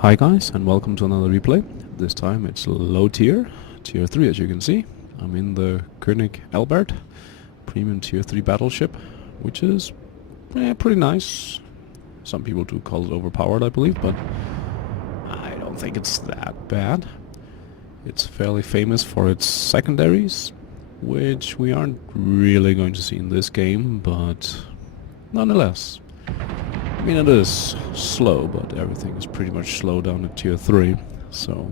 Hi guys, and welcome to another replay. This time it's low tier, tier 3 as you can see. I'm in the Kõnig Albert, premium tier 3 battleship, which is pretty nice. Some people do call it overpowered, I believe, but I don't think it's that bad. It's fairly famous for its secondaries, which we aren't really going to see in this game, but nonetheless. I mean, it is slow, but everything is pretty much slow down at tier 3, so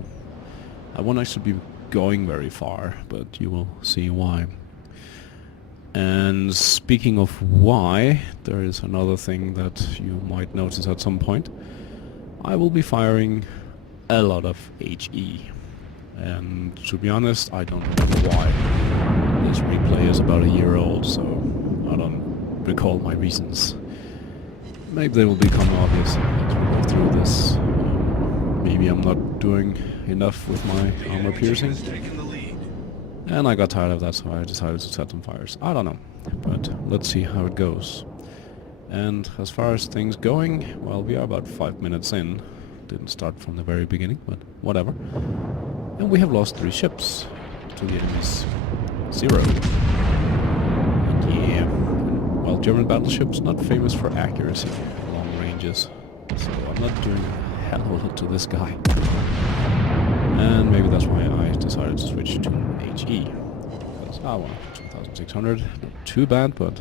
I won't actually be going very far, but you will see why. And speaking of why, there is another thing that you might notice at some point. I will be firing a lot of HE, and to be honest, I don't know why. This replay is about a year old, so I don't recall my reasons. Maybe they will become obvious as we go through this. Maybe I'm not doing enough with my armor piercing. And I got tired of that, so I decided to set some fires. I don't know, but let's see how it goes. And as far as things going, well, we are about 5 minutes in. Didn't start from the very beginning, but whatever. And we have lost 3 ships to the enemy's 0. And yeah. Well, German battleships not famous for accuracy at long ranges, so I'm not doing a hell of a lot to this guy. And maybe that's why I decided to switch to HE. Because, well, 2600, not too bad, but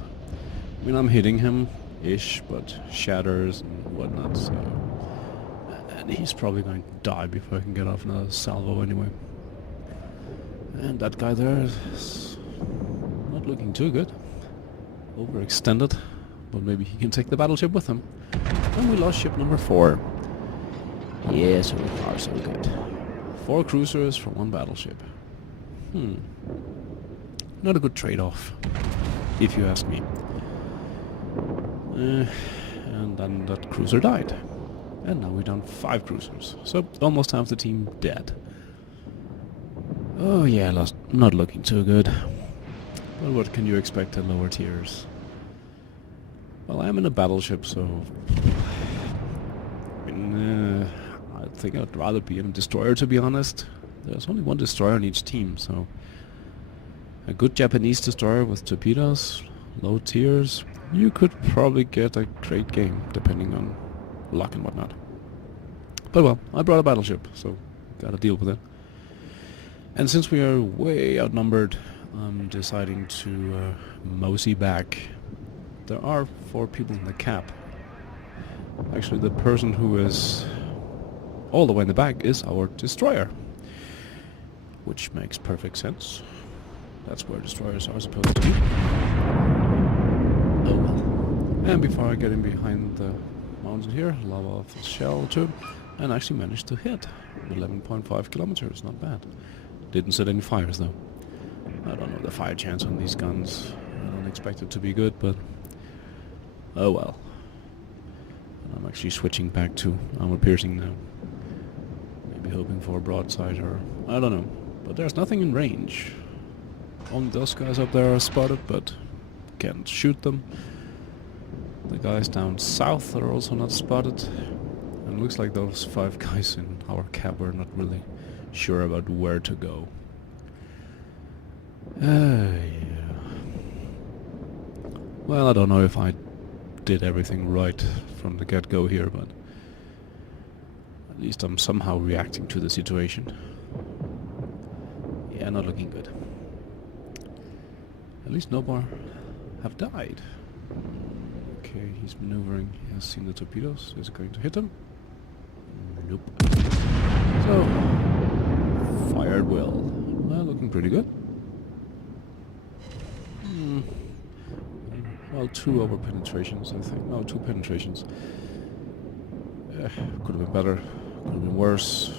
I mean, I'm hitting him-ish, but shatters and whatnot, so... And he's probably going to die before I can get off another salvo anyway. And that guy there is not looking too good. Overextended, but maybe he can take the battleship with him. And we lost ship number 4. Yeah, so far so good. 4 cruisers for 1 battleship. Not a good trade-off, if you ask me. And then that cruiser died. And now we're down 5 cruisers. So almost half the team dead. Oh yeah, not looking too good. Well, what can you expect at lower tiers? Well, I'm in a battleship, so... I mean, I think I'd rather be in a destroyer, to be honest. There's only 1 destroyer on each team, so... A good Japanese destroyer with torpedoes, low tiers, you could probably get a great game, depending on luck and whatnot. But well, I brought a battleship, so gotta deal with it. And since we are way outnumbered, I'm deciding to mosey back. There are 4 people in the cap. Actually, the person who is all the way in the back is our destroyer, which makes perfect sense. That's where destroyers are supposed to be. Oh well. And before I get in behind the mountain here, lava off the shell too, and actually managed to hit 11.5 kilometers. Not bad. Didn't set any fires though. I don't know the fire chance on these guns. I don't expect it to be good, but oh well. And I'm actually switching back to armor piercing now. Maybe hoping for a broadside or... I don't know. But there's nothing in range. Only those guys up there are spotted, but can't shoot them. The guys down south are also not spotted. And it looks like those 5 guys in our cab were not really sure about where to go. Yeah. Well, I don't know if I did everything right from the get-go here, but at least I'm somehow reacting to the situation. Yeah, not looking good. At least no more have died. Okay, he's maneuvering. He has seen the torpedoes. Is it going to hit him? Nope. So, fired well. Well, looking pretty good. Well, 2 over penetrations, I think. No, 2 penetrations. Could have been better. Could have been worse.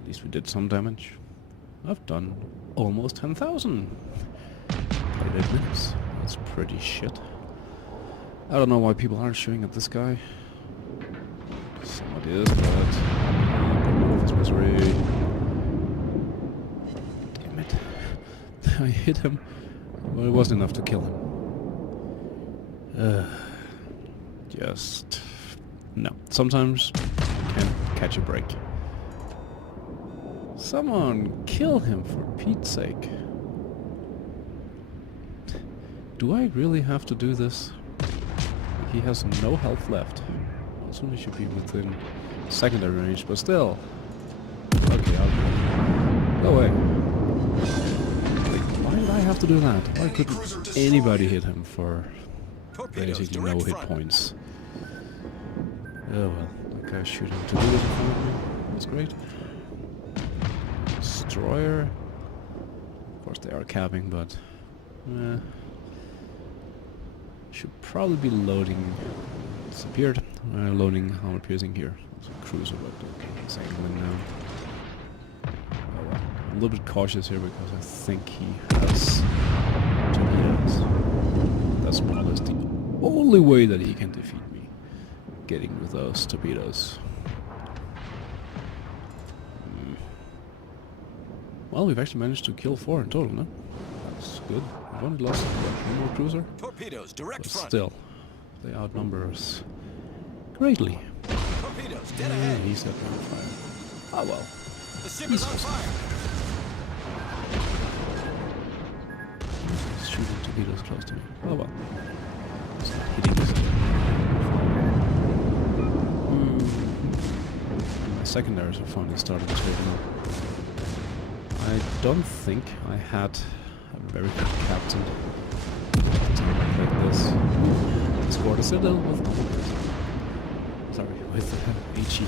At least we did some damage. I've done almost 10,000. 28 minutes. That's pretty shit. I don't know why people aren't shooting at this guy. Somebody is, but... out of his misery. Damn it. I hit him. Well, it wasn't enough to kill him. Just... no. Sometimes catch a break. Someone kill him for Pete's sake. Do I really have to do this? He has no health left. Soon he should be within secondary range, but still. Okay, I'll go away. Like, why did I have to do that? Why couldn't anybody hit him for basically no hit points? Oh well, that guy's shooting torpedoes in front of me. That's great. Destroyer. Of course they are capping, but should probably be loading. Disappeared. Loading armor piercing here. It's a cruiser, but okay, it's angling now. Oh well. I'm a little bit cautious here because I think he has torpedoes. That's more or less the only way that he can defeat me. Getting with those torpedoes. Well, we've actually managed to kill 4 in total, no? That's good. We've only lost one more cruiser. Torpedoes, direct But front. still, they outnumber us greatly. Torpedoes, dead ahead. He's set on fire. Oh well. The ship is on fire. He's shooting torpedoes close to me. Oh well. It's not hitting us. My secondaries are finally starting to straighten up. I don't think I had a very good captain like this. Scored a citadel with HE.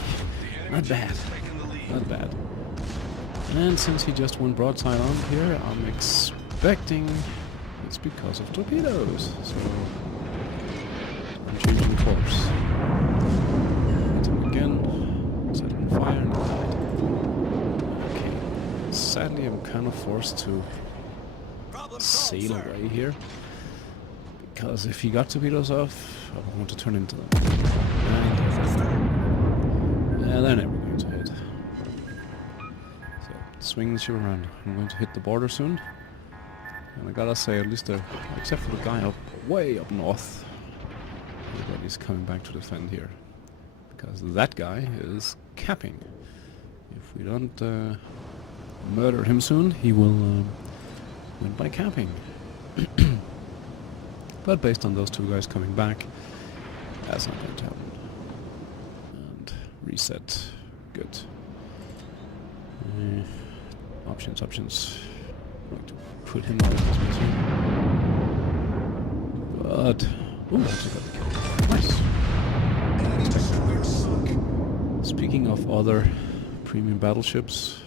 Not bad. Not bad. And since he just went broadside on here, I'm expecting it's because of torpedoes. So I'm changing course. Hit him again. Set him on fire and he died. Okay. Sadly I'm kind of forced to sail away here. Because if he got torpedoes off, I don't want to turn into them. And they're never going to hit. So, swing the ship around. I'm going to hit the border soon. And I gotta say, at least except for the guy way up north, everybody's coming back to defend here. Because that guy is capping. If we don't murder him soon, he will win by capping. But based on those 2 guys coming back, that's not going to happen. And reset. Good. Options. I'm going to put him out of his misery. But... ooh, I actually got the kill. Nice. Speaking of other premium battleships,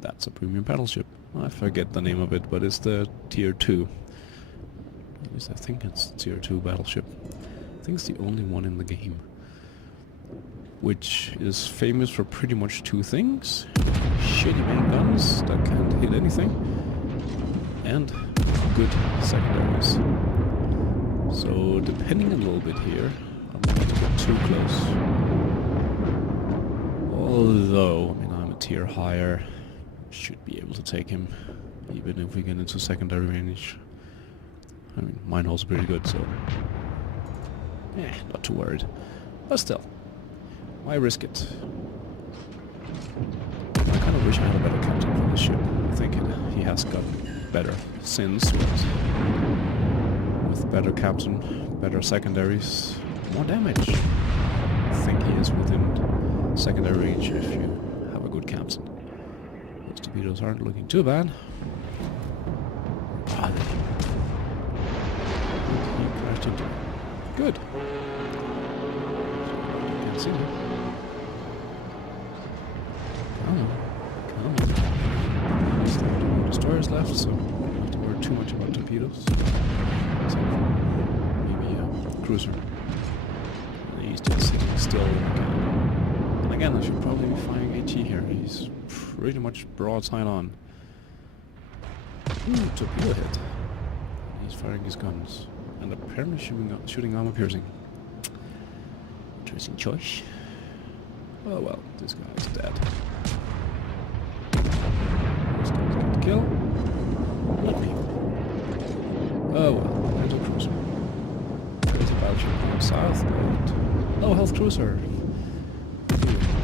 that's a premium battleship. I forget the name of it, but it's the Tier 2. At least I think it's Tier 2 battleship. I think it's the only one in the game. Which is famous for pretty much 2 things. Shitty main guns that can't hit anything. And good secondaries. So depending a little bit here, I'm not going to get too close. Although, I mean, I'm a tier higher. Should be able to take him. Even if we get into secondary range. I mean, mine holds pretty good, so... not too worried. But still, why risk it? I kind of wish I had a better captain for this ship. I think he has gotten better since, with better captain, better secondaries, more damage. I think he is within secondary range if you have a good captain. Those torpedoes aren't looking too bad. Good. Can't see me. Come on. There's no destroyers left, so I don't have to worry too much about torpedoes. Except for maybe a cruiser. And he's just sitting still. And again, I should probably be firing HE here. He's pretty much broadside on. Ooh, torpedo hit. He's firing his guns. And apparently shooting armor piercing. Interesting choice. Oh well, this guy is dead. This guy's got the kill. Let me. Oh well, there's a cruiser. There's a battleship going south, but no health cruiser.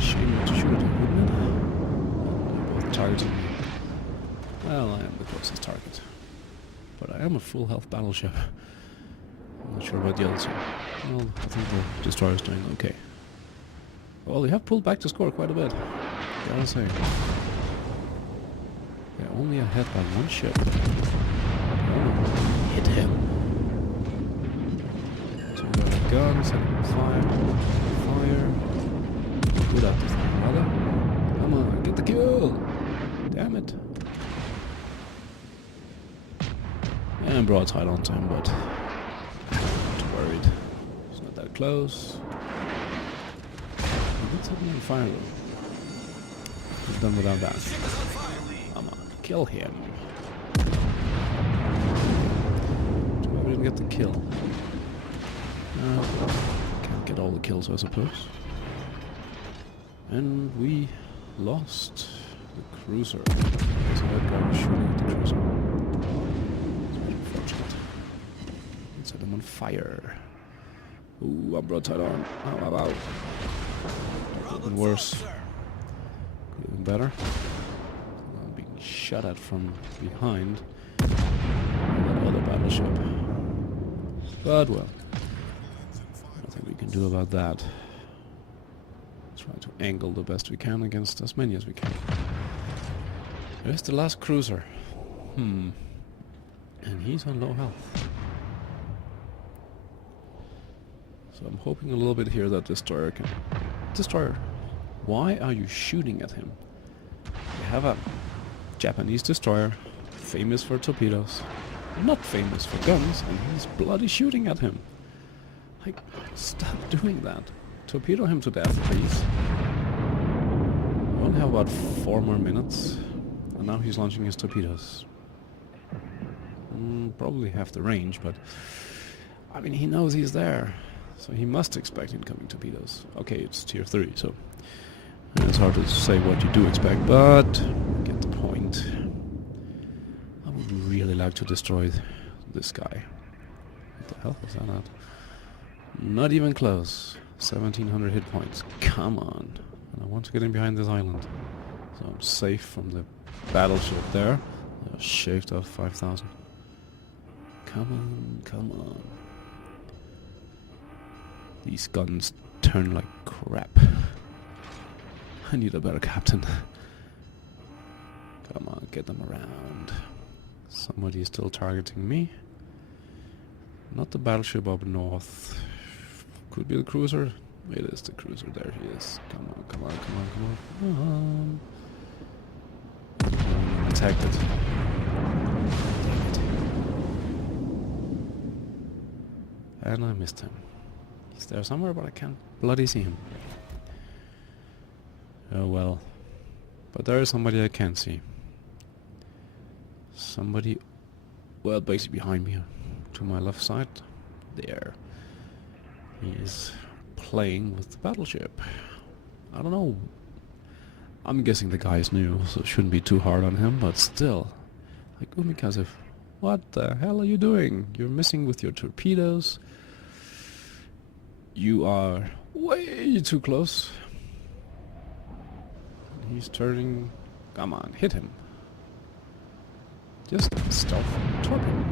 Shame. the closest target. But I am a full health battleship. I'm not sure about the others here. Well, I think the destroyer's doing okay. Well, they have pulled back the score quite a bit, gotta say. They're only ahead by one ship. Oh, hit him. So we got a gun, set him on fire. Fire. Do that this time, brother. Come on, get the kill! Damn it. And broadside onto him, but not too worried. It's not that close. He did set me on fire though. He's done without that. Come on, kill him. Too bad we didn't get the kill. Can't get all the kills, I suppose. And we lost the cruiser. So that guy was shooting at the cruiser. It's very unfortunate. Let's set him on fire. Ooh, I'm broadside on. Ow, ow, ow. Could have been worse. Could have been better. I'm being shot at from behind. That other battleship. But well, nothing we can do about that. Try to angle the best we can against as many as we can. There's the last cruiser. And he's on low health. So I'm hoping a little bit here that Destroyer can... Destroyer, why are you shooting at him? We have a Japanese destroyer, famous for torpedoes, not famous for guns, and he's bloody shooting at him. Like, stop doing that. Torpedo him to death, please. We only have about 4 more minutes, and now he's launching his torpedoes. Probably half the range, but I mean, he knows he's there, so he must expect incoming torpedoes. Okay, it's tier 3, so it's hard to say what you do expect, but get the point. I would really like to destroy this guy. What the hell was that at? Not even close. 1700 hit points. Come on. And I want to get in behind this island. So I'm safe from the battleship there. I shaved off 5,000. Come on, come on. These guns turn like crap. I need a better captain. Come on, get them around. Somebody is still targeting me. Not the battleship up north. Could be the cruiser. It is the cruiser. There he is. Come on, come on, come on, come on. Attacked it. Damn it. And I missed him. He's there somewhere, but I can't bloody see him. Oh well. But there is somebody I can see. Somebody, well, basically behind me, to my left side. There. He is playing with the battleship. I don't know. I'm guessing the guy is new, so it shouldn't be too hard on him, but still. Like, Umikaze, what the hell are you doing? You're missing with your torpedoes. You are way too close. He's turning... Come on, hit him. Just stop torpedo.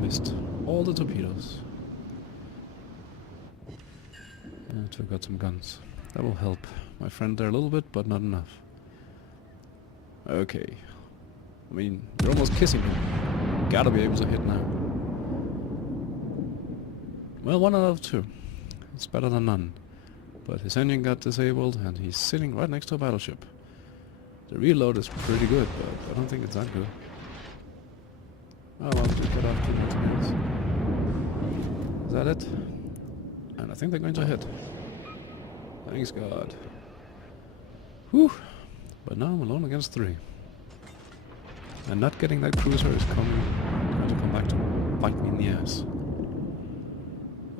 Missed all the torpedoes. And took out some guns. That will help my friend there a little bit, but not enough. Okay. I mean, you're almost kissing him. Gotta be able to hit now. Well, 1 out of 2. It's better than none. But his engine got disabled and he's sitting right next to a battleship. The reload is pretty good, but I don't think it's that good. Oh well, just cut off 2 more torpedoes. Is that it? And I think they're going to hit. Thanks God. Whew. But now I'm alone against 3. And not getting that cruiser is going to come back to bite me in the ass.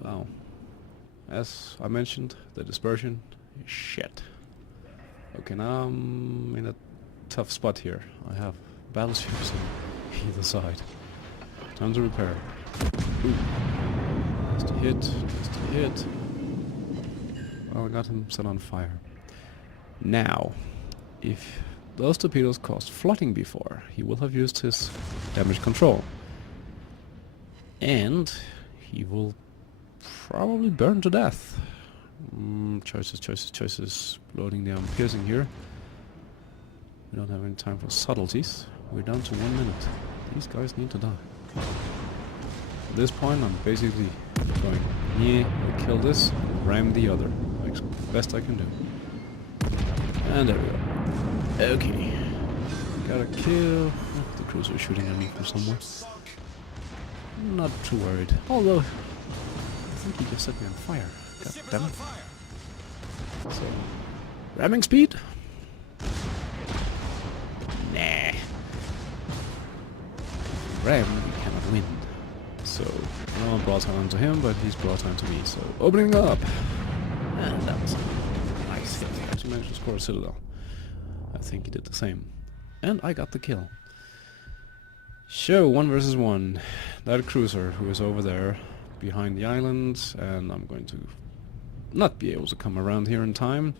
Wow. As I mentioned, the dispersion is shit. Okay, now I'm in a tough spot here. I have battleships on either side. Time to repair. Ooh. Just a hit, just a hit. Well, I got him set on fire. Now, if those torpedoes caused flooding before. He will have used his damage control. And he will probably burn to death. Choices. Loading the piercing here. We don't have any time for subtleties. We're down to 1 minute. These guys need to die. At this point I'm basically going, yeah, I'll kill this, ram the other. Like best I can do. And there we go. Okay. Got a kill. Oh, the cruiser is shooting at me from somewhere. Not too worried. Although, I think he just set me on fire. God damn it. So, ramming speed? Nah. Ram, we cannot win. So, no one brought time to him, but he's brought time to me. So, opening up. And that was nice. He actually managed to score a citadel. I think he did the same. And I got the kill. So, 1 versus 1. That cruiser who is over there behind the island, and I'm going to not be able to come around here in time.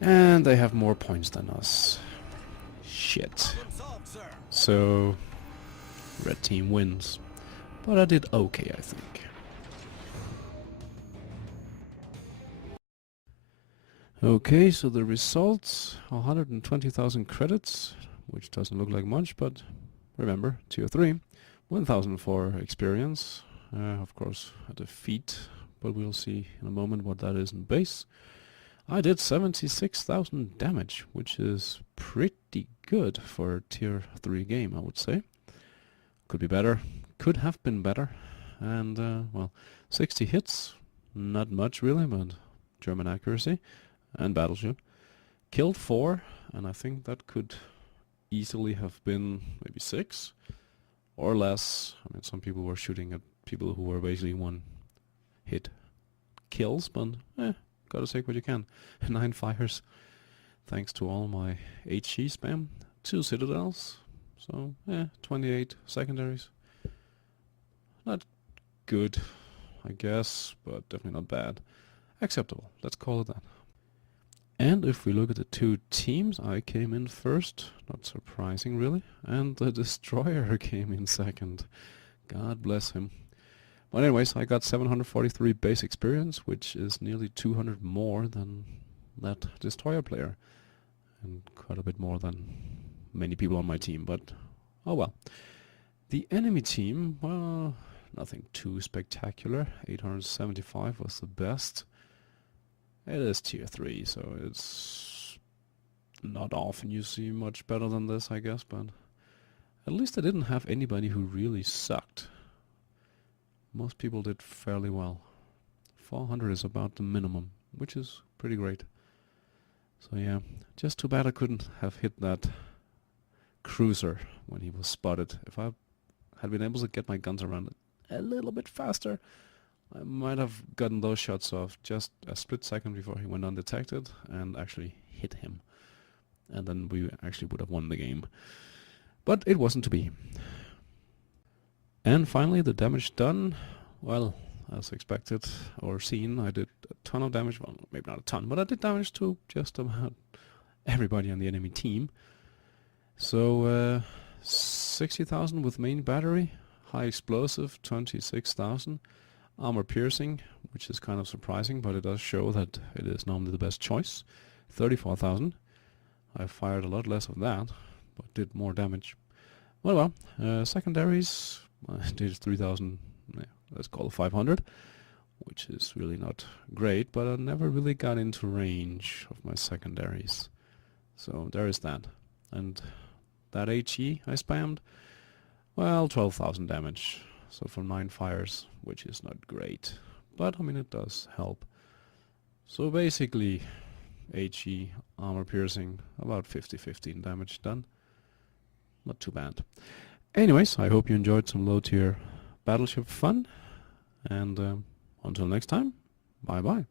And they have more points than us. Shit. So, red team wins. But I did okay, I think. Okay, so the results, 120,000 credits, which doesn't look like much, but remember, tier 3, 1,000 for experience, of course a defeat, but we'll see in a moment what that is in base. I did 76,000 damage, which is pretty good for a tier 3 game, I would say. Could be better, could have been better, and well, 60 hits, not much really, but German accuracy. And battleship. Killed 4, and I think that could easily have been maybe 6 or less. I mean, some people were shooting at people who were basically one-hit kills, but gotta take what you can. 9 fires, thanks to all my HE spam. 2 citadels, so 28 secondaries. Not good, I guess, but definitely not bad. Acceptable, let's call it that. And if we look at the 2 teams, I came in first, not surprising really, and the destroyer came in second. God bless him. But anyways, I got 743 base experience, which is nearly 200 more than that destroyer player, and quite a bit more than many people on my team, but oh well. The enemy team, well, nothing too spectacular. 875 was the best. It is tier 3, so it's not often you see much better than this, I guess, but at least I didn't have anybody who really sucked. Most people did fairly well. 400 is about the minimum, which is pretty great. So yeah, just too bad I couldn't have hit that cruiser when he was spotted. If I had been able to get my guns around it a little bit faster, I might have gotten those shots off just a split second before he went undetected and actually hit him. And then we actually would have won the game. But it wasn't to be. And finally the damage done. Well, as expected or seen, I did a ton of damage. Well, maybe not a ton, but I did damage to just about everybody on the enemy team. So 60,000 with main battery, high explosive 26,000. Armor piercing, which is kind of surprising, but it does show that it is normally the best choice. 34,000. I fired a lot less of that, but did more damage. Well, secondaries, I did 3,000, let's call it 500, which is really not great, but I never really got into range of my secondaries. So there is that. And that HE I spammed, well, 12,000 damage. So from 9 fires, which is not great, but I mean it does help. So basically, HE, armor piercing, about 50-15 damage done. Not too bad. Anyways, I hope you enjoyed some low tier battleship fun, and until next time, bye bye.